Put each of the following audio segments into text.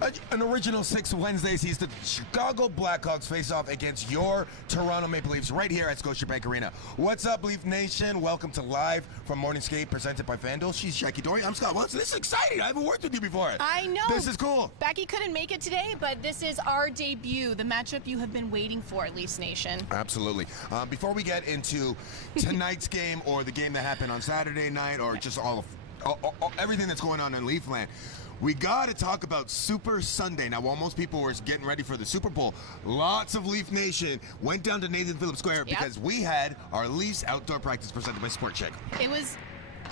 An original 6 Wednesdays. He's the Chicago Blackhawks face off against your Toronto Maple Leafs right here at Scotiabank Arena. What's up, Leaf Nation? Welcome to Live from Morning Skate presented by FanDuel. She's Jackie Doorey. I'm Scott. Well, this is exciting. I haven't worked with you before. I know. This is cool. Becky couldn't make it today, but this is our debut, the matchup you have been waiting for, Leafs Nation. Absolutely. Before we get into tonight's game or the game that happened on Saturday night or just all everything that's going on in Leafland, we got to talk about Super Sunday. Now, while most people were getting ready for the Super Bowl, lots of Leaf Nation went down to Nathan Phillips Square because we had our Leafs outdoor practice presented by Sport Check. It was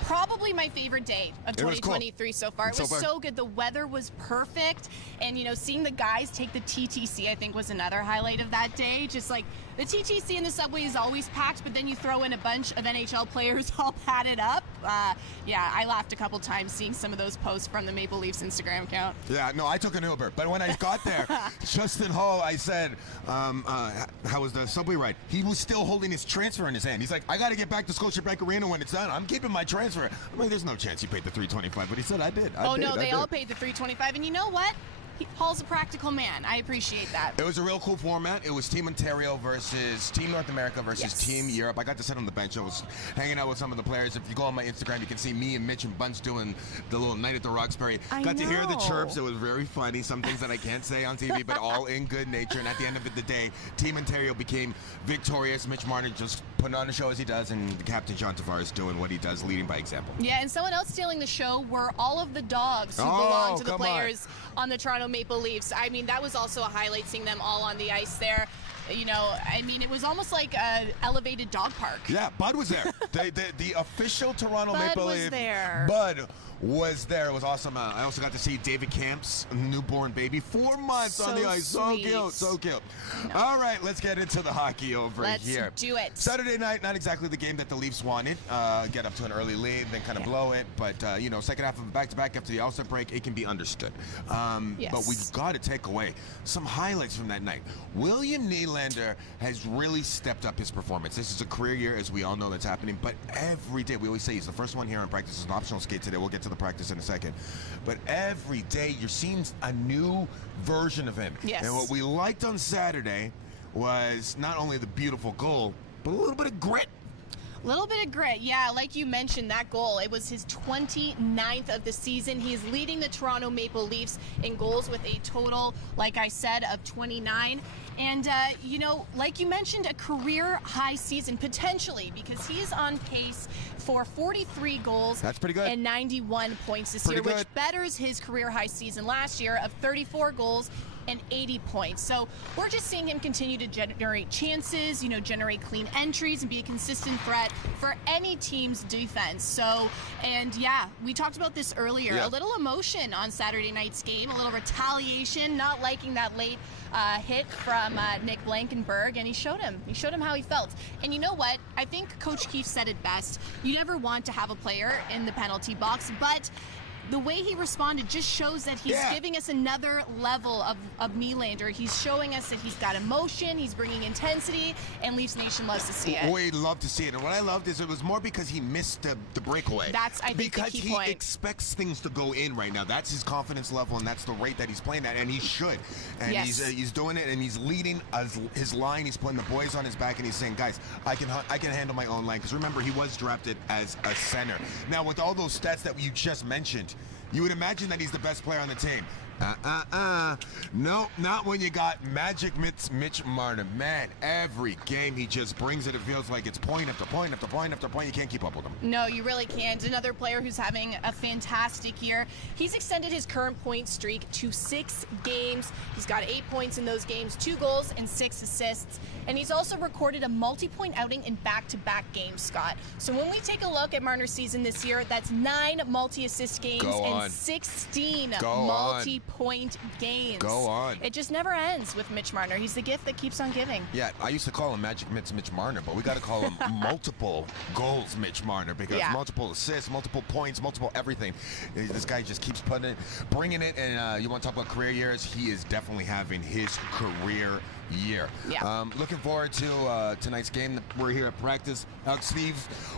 probably my favorite day of 2023 so far. It was so good. The weather was perfect. And, you know, seeing the guys take the TTC, I think, was another highlight of that day. Just like the TTC in the subway is always packed, but then you throw in a bunch of NHL players all padded up. Yeah, I laughed a couple times seeing some of those posts from the Maple Leafs Instagram account. Yeah, no, I took an Uber. But when I got there, Justin Hall, I said, how was the subway ride? He was still holding his transfer in his hand. He's like, I got to get back to Scotiabank Arena when it's done. I'm keeping my transfer. I'm like, there's no chance he paid the $325, but he said, I did. They all paid the $325. And you know what? Paul's a practical man. I appreciate that. It was a real cool format. It was Team Ontario versus Team North America versus Team Europe. I got to sit on the bench. I was hanging out with some of the players. If you go on my Instagram, you can see me and Mitch and Bunch doing the little night at the Roxbury. Got to hear the chirps. It was very funny. Some things that I can't say on TV, but all in good nature. And at the end of the day, Team Ontario became victorious. Mitch Marner just putting on the show as he does, and Captain John Tavares doing what he does, leading by example. Yeah, and someone else stealing the show were all of the dogs who belong to the players on the Toronto Maple Leafs. I mean, that was also a highlight, seeing them all on the ice there. You know, I mean, it was almost like an elevated dog park. Yeah, Bud was there. the official Toronto Maple Leaf. Bud was there. It was awesome. I also got to see David Camp's newborn baby, 4 months on the ice. Sweet. So cute, so cute. All right, let's get into the hockey over here. Let's do it. Saturday night, not exactly the game that the Leafs wanted. Get up to an early lead, then kind of blow it. But, you know, second half of a back-to-back after the All-Star break, it can be understood. But we've got to take away some highlights from that night. William Nylander has really stepped up his performance. This is a career year, as we all know that's happening. But every day, we always say he's the first one here on practice. It's an optional skate today. We'll get to the practice in a second. But every day, you're seeing a new version of him. Yes. And what we liked on Saturday was not only the beautiful goal, but a little bit of grit. Little bit of grit, yeah, like you mentioned, that goal, it was his 29th of the season. He's leading the Toronto Maple Leafs in goals with a total, like I said, of 29. And, you know, like you mentioned, a career high season, potentially, because he's on pace for 43 goals. That's pretty good. And 91 points this year, which betters his career high season last year of 34 goals and 80 points. So we're just seeing him continue to generate chances, you know, generate clean entries and be a consistent threat for any team's defense. So, and yeah, we talked about this earlier, a little emotion on Saturday night's game, a little retaliation, not liking that late hit from Nick Blankenberg, and he showed him how he felt. And you know what? I think Coach Keefe said it best. You never want to have a player in the penalty box, but the way he responded just shows that he's giving us another level of Nylander. He's showing us that he's got emotion, he's bringing intensity, and Leafs Nation loves to see it. We love to see it. And what I loved is it was more because he missed the breakaway. That's, I think, the key point. Because he expects things to go in right now. That's his confidence level, and that's the rate that he's playing at, and he should. And he's doing it, and he's leading his line. He's putting the boys on his back, and he's saying, guys, I can handle my own line. Because remember, he was drafted as a center. Now, with all those stats that you just mentioned, you would imagine that he's the best player on the team. No, not when you got Magic Mitch Marner. Man, every game he just brings it. It feels like it's point after point after point after point. You can't keep up with him. No, you really can't. Another player who's having a fantastic year. He's extended his current point streak to 6 games. He's got 8 points in those games, 2 goals and 6 assists. And he's also recorded a multi-point outing in back-to-back games, Scott. So when we take a look at Marner's season this year, that's 9 multi-assist games and 16 multi-point games. Go on. It just never ends with Mitch Marner. He's the gift that keeps on giving. Yeah, I used to call him Magic Mitch Marner, but we got to call him multiple goals Mitch Marner, because multiple assists, multiple points, multiple everything. This guy just keeps bringing it, and you want to talk about career years? He is definitely having his career year. Yeah. Looking forward to tonight's game. We're here at practice. Steve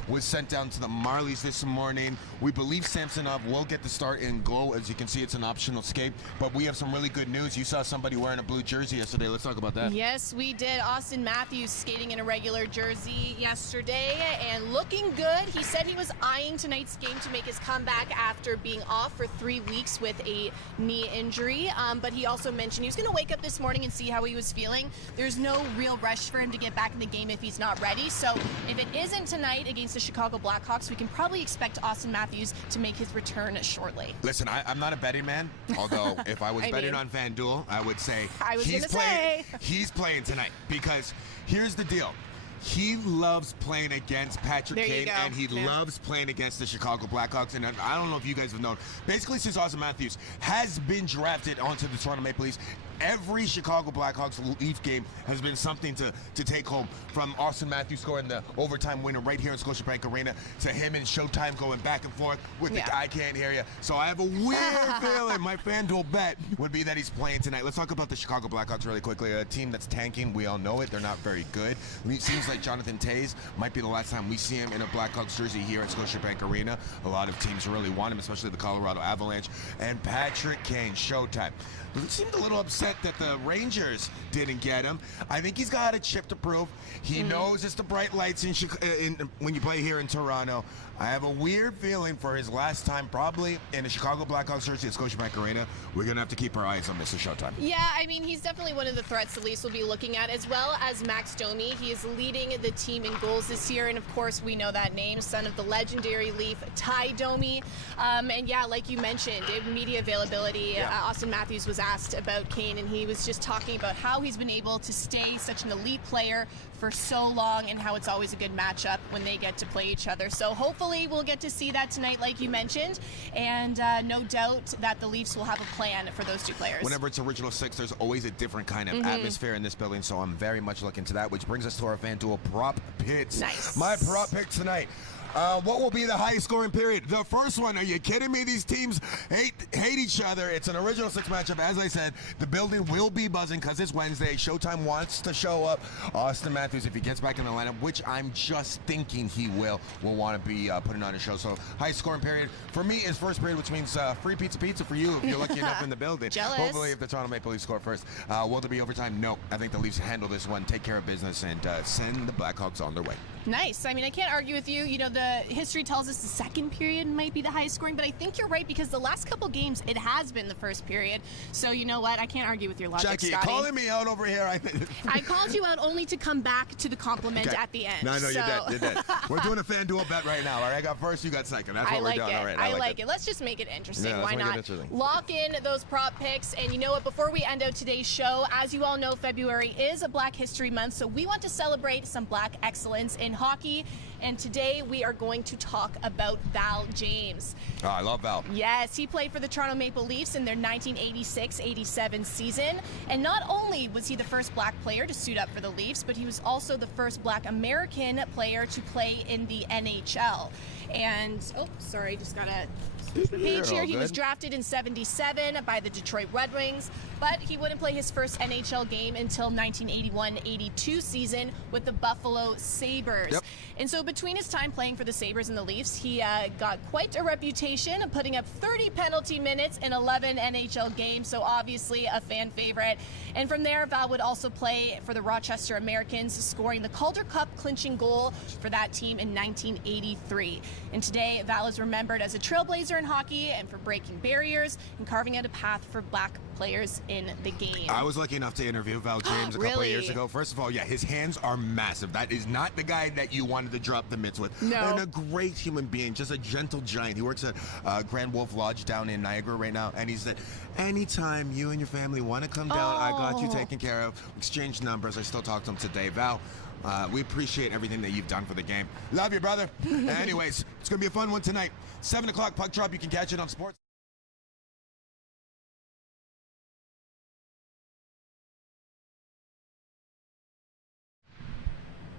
was sent down to the Marlies this morning. We believe Samsonov will get the start in goal. As you can see, it's an optional skate. But we have some really good news. You saw somebody wearing a blue jersey yesterday. Let's talk about that. Yes, we did. Austin Matthews skating in a regular jersey yesterday and looking good. He said he was eyeing tonight's game to make his comeback after being off for 3 weeks with a knee injury. But he also mentioned he was going to wake up this morning and see how he was feeling. There's no real rush for him to get back in the game if he's not ready. So if it isn't tonight against the Chicago Blackhawks, we can probably expect Austin Matthews to make his return shortly. Listen, I'm not a betting man, although if I was betting on FanDuel, I would say he's playing tonight, because here's the deal. He loves playing against Patrick Kane, and he loves playing against the Chicago Blackhawks. And I don't know if you guys have known, basically since Austin Matthews has been drafted onto the Toronto Maple Leafs, every Chicago Blackhawks Leaf game has been something to take home. From Austin Matthews scoring the overtime winner right here in Scotiabank Arena to him and Showtime going back and forth with the I can't hear you. So I have a weird feeling my FanDuel bet would be that he's playing tonight. Let's talk about the Chicago Blackhawks really quickly. A team that's tanking. We all know it. They're not very good. It seems like Jonathan Toews might be the last time we see him in a Blackhawks jersey here at Scotiabank Arena. A lot of teams really want him, especially the Colorado Avalanche. And Patrick Kane, Showtime. He seemed a little upset that the Rangers didn't get him. I think he's got a chip to prove. He knows it's the bright lights when you play here in Toronto. I have a weird feeling for his last time, probably in the Chicago Blackhawks jersey at Scotiabank Arena. We're going to have to keep our eyes on Mr. Showtime. Yeah, I mean, he's definitely one of the threats the Leafs will be looking at, as well as Max Domi. He is leading the team in goals this year, and of course, we know that name, son of the legendary Leaf, Ty Domi. And yeah, like you mentioned, in media availability, Austin Matthews was asked about Kane, and he was just talking about how he's been able to stay such an elite player for so long and how it's always a good matchup when they get to play each other. So hopefully we'll get to see that tonight, like you mentioned, and no doubt that the Leafs will have a plan for those two players. Whenever it's original six, there's always a different kind of atmosphere in this building, so I'm very much looking to that, which brings us to our FanDuel prop picks. Nice. My prop pick tonight. What will be the highest scoring period? The first one. Are you kidding me? These teams hate each other. It's an original six matchup. As I said, the building will be buzzing because it's Wednesday. Showtime wants to show up. Austin Matthews, if he gets back in the lineup, which I'm just thinking he will want to be putting on a show. So highest scoring period for me is first period, which means free pizza for you if you're lucky enough in the building. Jealous. Hopefully, if the Toronto Maple Leafs score first. Will there be overtime? No. I think the Leafs handle this one, take care of business, and send the Blackhawks on their way. Nice. I mean, I can't argue with you. You know, the history tells us the second period might be the highest scoring, but I think you're right because the last couple games, it has been the first period. So you know what? I can't argue with your logic, Jackie, Scotty. calling me out over here. I called you out only to come back to the compliment at the end. No, you're dead. We're doing a FanDuel bet right now. All right, I got first, you got second. That's what we're doing. All right, I like it. Let's just make it interesting. Yeah, Why not? Lock in those prop picks. And you know what? Before we end out today's show, as you all know, February is a Black History Month, so we want to celebrate some Black excellence in hockey. And today we are going to talk about Val James. Oh, I love Val. Yes, he played for the Toronto Maple Leafs in their 1986-87 season. And not only was he the first Black player to suit up for the Leafs, but he was also the first Black American player to play in the NHL. And, oh, sorry, just got a page here. He was drafted in '77 by the Detroit Red Wings, but he wouldn't play his first NHL game until 1981-82 season with the Buffalo Sabres. Yep. And so between his time playing for the Sabres and the Leafs, he got quite a reputation of putting up 30 penalty minutes in 11 NHL games, so obviously a fan favorite. And from there, Val would also play for the Rochester Americans, scoring the Calder Cup clinching goal for that team in 1983. And today, Val is remembered as a trailblazer in hockey and for breaking barriers and carving out a path for Black players in the game. I was lucky enough to interview Val James a couple of years ago. First of all, yeah, his hands are massive. That is not the guy that you wanted to drop the mitts with. No. And a great human being, just a gentle giant. He works at Grand Wolf Lodge down in Niagara right now, and he said, anytime you and your family want to come down, I got you taken care of. Exchange numbers. I still talk to him today. Val, we appreciate everything that you've done for the game. Love you, brother. Anyways, it's going to be a fun one tonight. 7 o'clock puck drop. You can catch it on Sports.